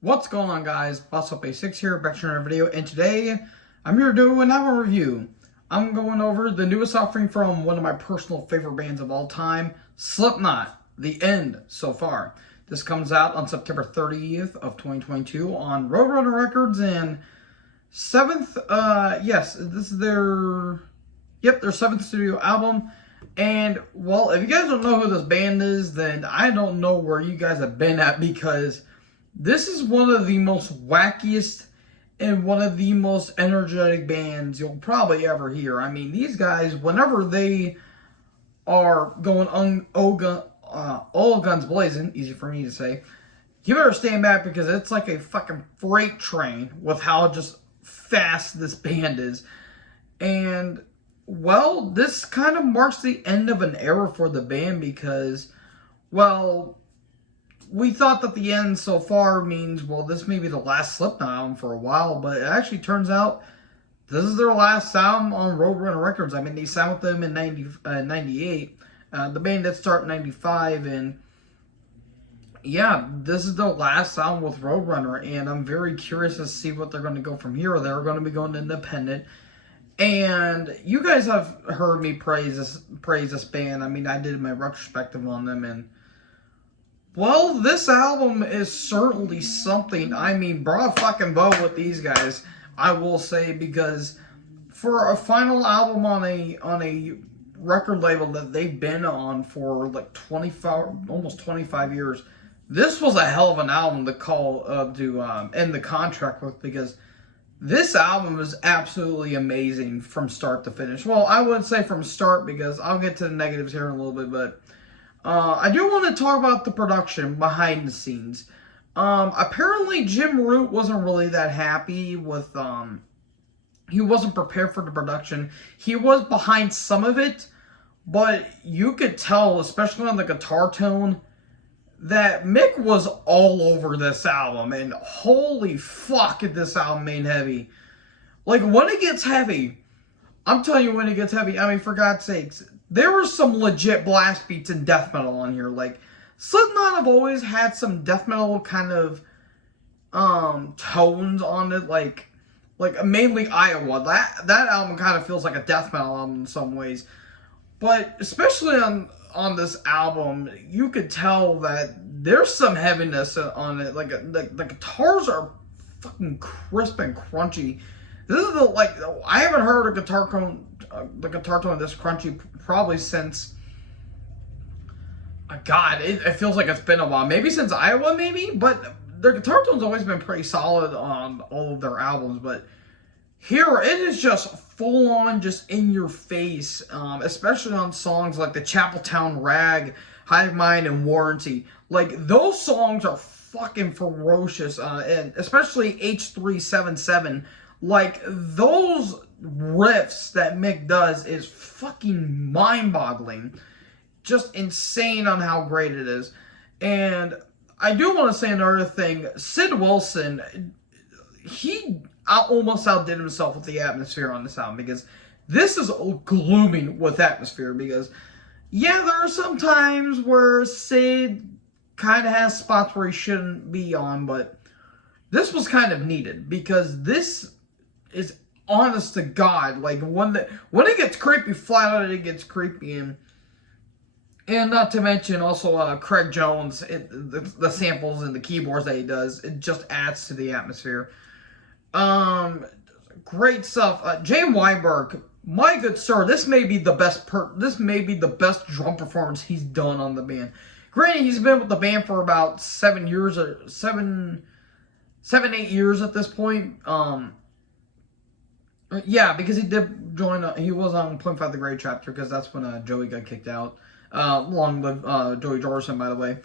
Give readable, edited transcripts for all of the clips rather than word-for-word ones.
What's going on, guys? BossUp86 here, back to another video, and today I'm here to do an album review. I'm going over the newest offering from one of my personal favorite bands of all time, Slipknot, The End so far. This comes out on September 30th of 2022 on Roadrunner Records, and this is their seventh studio album. And, well, if you guys don't know who this band is, then I don't know where you guys have been at, because this is one of the most wackiest and one of the most energetic bands you'll probably ever hear. I mean, these guys, whenever they are going all guns blazing, easy for me to say, you better stand back, because it's like a fucking freight train with how just fast this band is. And, well, this kind of marks the end of an era for the band, because, well, we thought that the end so far means, well, this may be the last Slipknot album for a while, but it actually turns out this is their last album on Roadrunner Records. I mean, they signed with them in 98. The band did start in 95, and yeah, this is their last album with Roadrunner, and I'm very curious to see what they're going to go from here. They're going to be going independent. And you guys have heard me praise this band. I mean, I did my retrospective on them, and well, this album is certainly something. I mean, bro, fucking vote with these guys, I will say, because for a final album on a record label that they've been on for like 25, almost 25 years, this was a hell of an album to call to end the contract with, because this album is absolutely amazing from start to finish. Well, I wouldn't say from start, because I'll get to the negatives here in a little bit, but I do want to talk about the production behind the scenes. Apparently Jim Root wasn't really that happy with, he wasn't prepared for the production. He was behind some of it, but you could tell, especially on the guitar tone, that Mick was all over this album, and holy fuck, this album made heavy. Like, when it gets heavy, I'm telling you, when it gets heavy, I mean, for God's sakes, there were some legit blast beats and death metal on here. Like, Slipknot have always had some death metal kind of tones on it, like mainly Iowa. That album kind of feels like a death metal album in some ways. But especially on this album, you could tell that there's some heaviness on it. Like, the guitars are fucking crisp and crunchy. This is I haven't heard the guitar tone this crunchy probably since, God, it feels like it's been a while. Maybe since Iowa, maybe? But their guitar tone's always been pretty solid on all of their albums. But here, it is just full on, just in your face, especially on songs like the Chapeltown Rag, Hive Mind, and Warranty. Like, those songs are fucking ferocious, and especially H377. Like, those riffs that Mick does is fucking mind-boggling. Just insane on how great it is. And I do want to say another thing. Sid Wilson, he almost outdid himself with the atmosphere on this album, because this is gloomy with atmosphere. Because, yeah, there are some times where Sid kind of has spots where he shouldn't be on, but this was kind of needed, because this is honest to God. Like, when it gets creepy, flat out it gets creepy. And not to mention also Craig Jones, the samples and the keyboards that he does, it just adds to the atmosphere. Great stuff. Jay Weinberg, my good sir, this may be the best drum performance he's done on the band. Granted, he's been with the band for about 7 years, or 8 years at this point. Yeah, because he did join, he was on Point 5 The Great Chapter, because that's when Joey got kicked out. Along with Joey Jordison, by the way.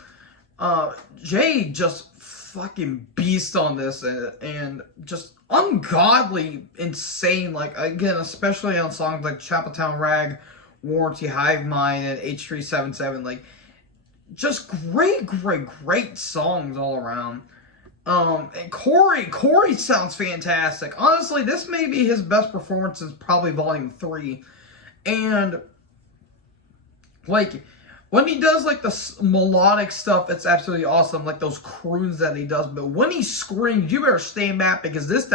Jay just fucking beast on this, and just ungodly insane. Like, again, especially on songs like Chapeltown Rag, Warranty, Hive Mind, and H377. Like, just great songs all around. And Corey sounds fantastic. Honestly, this may be his best performance since probably Volume 3. And, like, When he does like the melodic stuff, it's absolutely awesome, like those croons that he does. But when he screams, you better stay back because this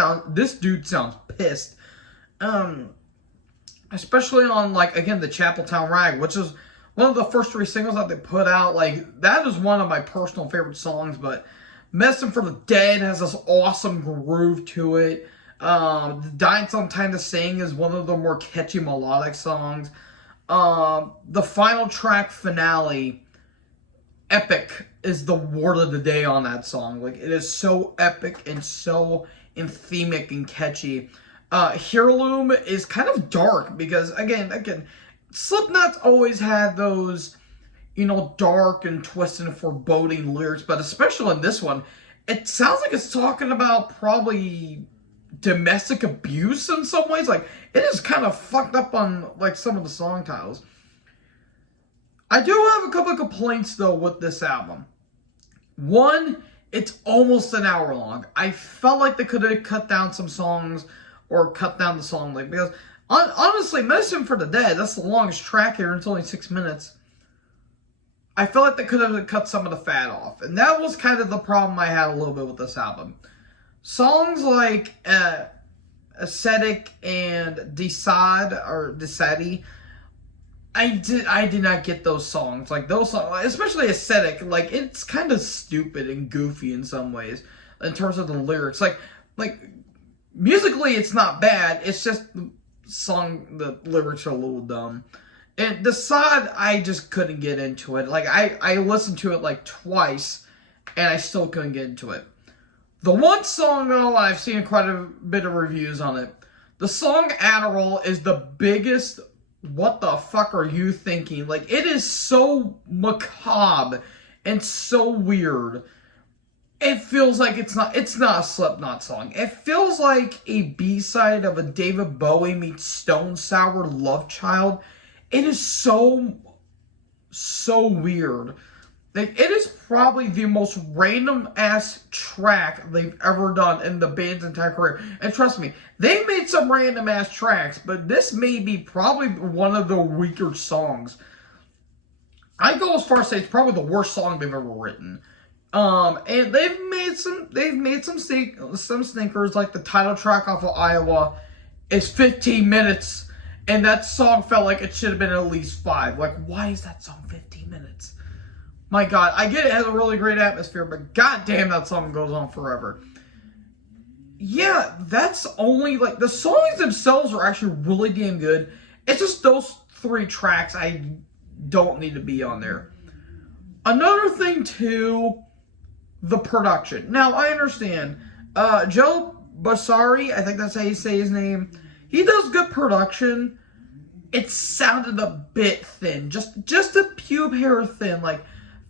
dude sounds pissed. Especially on, like, again, the Chapeltown Rag, which is one of the first 3 singles that they put out. Like, that is one of my personal favorite songs. But Medicine for the Dead has this awesome groove to it. Dying Sometime to Sing is one of the more catchy melodic songs. The final track, Finale, epic is the word of the day on that song. Like, it is so epic and so anthemic and catchy. Heirloom is kind of dark because, again, Slipknot's always had those, dark and twisted and foreboding lyrics, but especially in this one, it sounds like it's talking about probably domestic abuse in some ways. Like, it is kind of fucked up on, like, some of the song titles. I do have a couple of complaints, though, with this album. One, it's almost an hour long. I felt like they could have cut down some songs or cut down the song length because, honestly, Medicine for the Dead, that's the longest track here, and it's only 6 minutes. I feel like they could have cut some of the fat off, and that was kind of the problem I had a little bit with this album. Songs like Ascetic and Decide, I did not get those songs. Like, those songs, especially Ascetic, like, it's kind of stupid and goofy in some ways in terms of the lyrics. Like musically, it's not bad. It's just the lyrics are a little dumb. And Decide, I just couldn't get into it. Like, I listened to it like twice, and I still couldn't get into it. The one song, though, I've seen quite a bit of reviews on it. The song Adderall is the biggest, what the fuck are you thinking? Like, it is so macabre and so weird. It feels like it's not a Slipknot song. It feels like a B-side of a David Bowie meets Stone Sour Love Child. It is so weird. Like, it is probably the most random-ass track they've ever done in the band's entire career. And trust me, they made some random-ass tracks, but this may be probably one of the weaker songs. I go as far as say it's probably the worst song they've ever written. And they've made some stinkers, like the title track off of Iowa is 15 minutes, and that song felt like it should have been at least 5. Like, why is that song 15 minutes? My God, I get it has a really great atmosphere, but goddamn, that song goes on forever. Yeah, that's only, like, the songs themselves are actually really damn good. It's just those 3 tracks I don't need to be on there. Another thing, too, the production. Now, I understand. Joe Basari, I think that's how you say his name, he does good production. It sounded a bit thin. Just a pube hair thin. Like,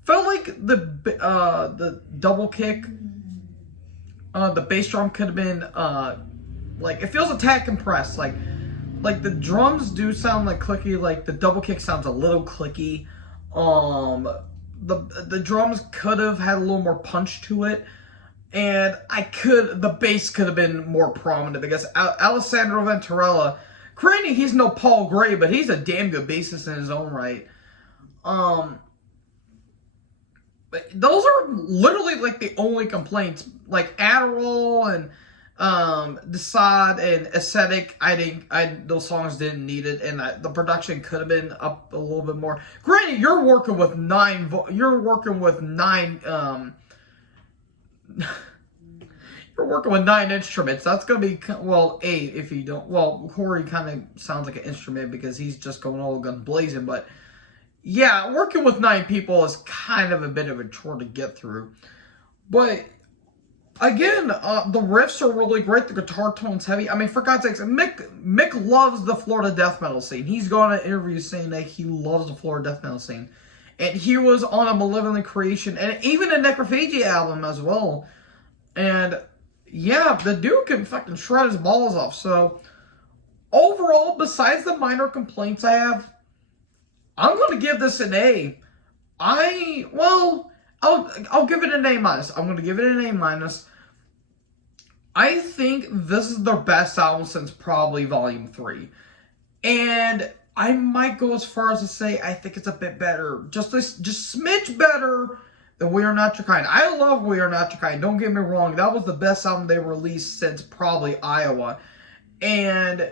felt like the double kick, the bass drum could have been, like, it feels a tad compressed. Like the drums do sound like clicky. Like, the double kick sounds a little clicky. The drums could have had a little more punch to it. And the bass could have been more prominent because Alessandro Venturella, granted, he's no Paul Gray, but he's a damn good bassist in his own right. But those are literally, like, the only complaints. Like, Adderall and Decide and Ascetic, those songs didn't need it, and the production could have been up a little bit more. Granted, you're working with nine instruments. That's gonna be, well, 8 if you don't. Well, Corey kind of sounds like an instrument because he's just going all guns blazing, but yeah, working with 9 people is kind of a bit of a chore to get through. But again, the riffs are really great. The guitar tone's heavy. I mean, for God's sakes, Mick loves the Florida death metal scene. He's gone in interviews saying that he loves the Florida death metal scene. And he was on a Malevolent Creation and even a Necrophagia album as well. And yeah, the dude can fucking shred his balls off. So overall, besides the minor complaints I have, I'm going to give this an A. I'll give it an A-. I'm going to give it an A-. I think this is their best album since probably Volume 3. And I might go as far as to say I think it's a bit better. Just smidge better than We Are Not Your Kind. I love We Are Not Your Kind. Don't get me wrong. That was the best album they released since probably Iowa. And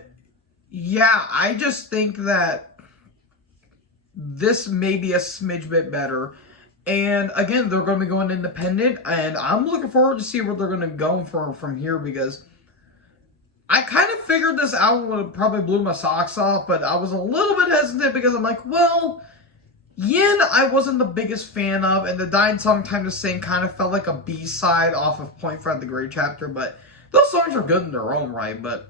yeah, I just think that this may be a smidge bit better. And again, they're going to be going independent. And I'm looking forward to see where they're going to go from here, because I kind of figured this album would have probably blew my socks off, but I was a little bit hesitant because I'm like, well, Yin I wasn't the biggest fan of, and the Dying Song Time to Sing kind of felt like a B-side off of Point Fred the Great Chapter, but those songs are good in their own right. But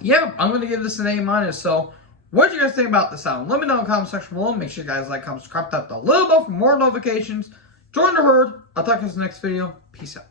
yeah, I'm going to give this an A-. So what do you guys think about this album? Let me know in the comment section below. Make sure you guys like, comment, subscribe, tap the little bell for more notifications. Join the herd. I'll talk to you in the next video. Peace out.